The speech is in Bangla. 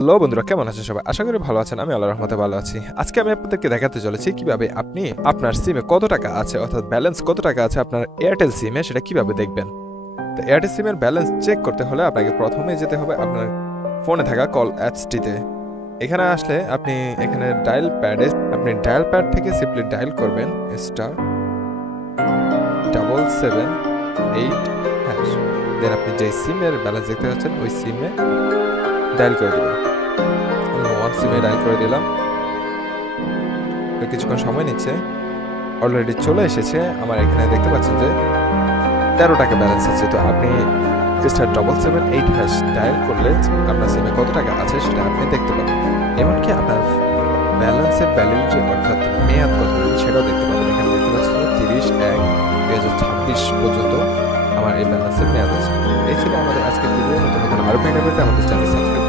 হ্যালো বন্ধুরা, কেমন আছেন সবাই? আশা করি ভালো আছেন। আমি আল্লাহ রহমতে ভালো আছি। আজকে আমি আপনাদেরকে দেখাতে চলেছি কীভাবে আপনি আপনার সিমে কত টাকা আছে, অর্থাৎ ব্যালেন্স কত টাকা আছে আপনার এয়ারটেল সিমে সেটা কীভাবে দেখবেন? তো এয়ারটেল সিমের ব্যালেন্স চেক করতে হলে আপনাকে প্রথমে যেতে হবে আপনার ফোনে থাকা কল অ্যাপসটিতে এখানে আসলে আপনি এখানে ডায়াল প্যাডে আপনি ডায়াল প্যাড থেকে সিম্পলি ডায়াল করবেন star double seven eight hash then আপনি যে সিমের ব্যালেন্স দেখতে পাচ্ছেন, ওই সিমে ডায়াল করে দেবেন। ওয়ান সিমে ডায়াল করে দিলাম। কিছুক্ষণ সময় নিচ্ছে। অলরেডি চলে এসেছে। আমার এখানে দেখতে পাচ্ছেন যে তেরো টাকা ব্যালেন্স আছে। তো আপনি star double seven eight hash dial করলে আপনার সিমে কত টাকা আছে সেটা আপনি দেখতে পাবেন। এমনকি আপনার ব্যালেন্সের ভ্যালিডিটি অর্থাৎ মেয়াদ কত সেটাও দেখতে পাবেন। এখানে দেখতে পাচ্ছেন তিরিশ এক দুই হাজার ছাব্বিশ পর্যন্ত আমার এই ব্যালেন্সের মেয়াদ আছে। এই ছিল আমাদের আজকের ভিডিও নতুন নতুন আরও ভিডিও আমাদের চ্যানেল সাবস্ক্রাইব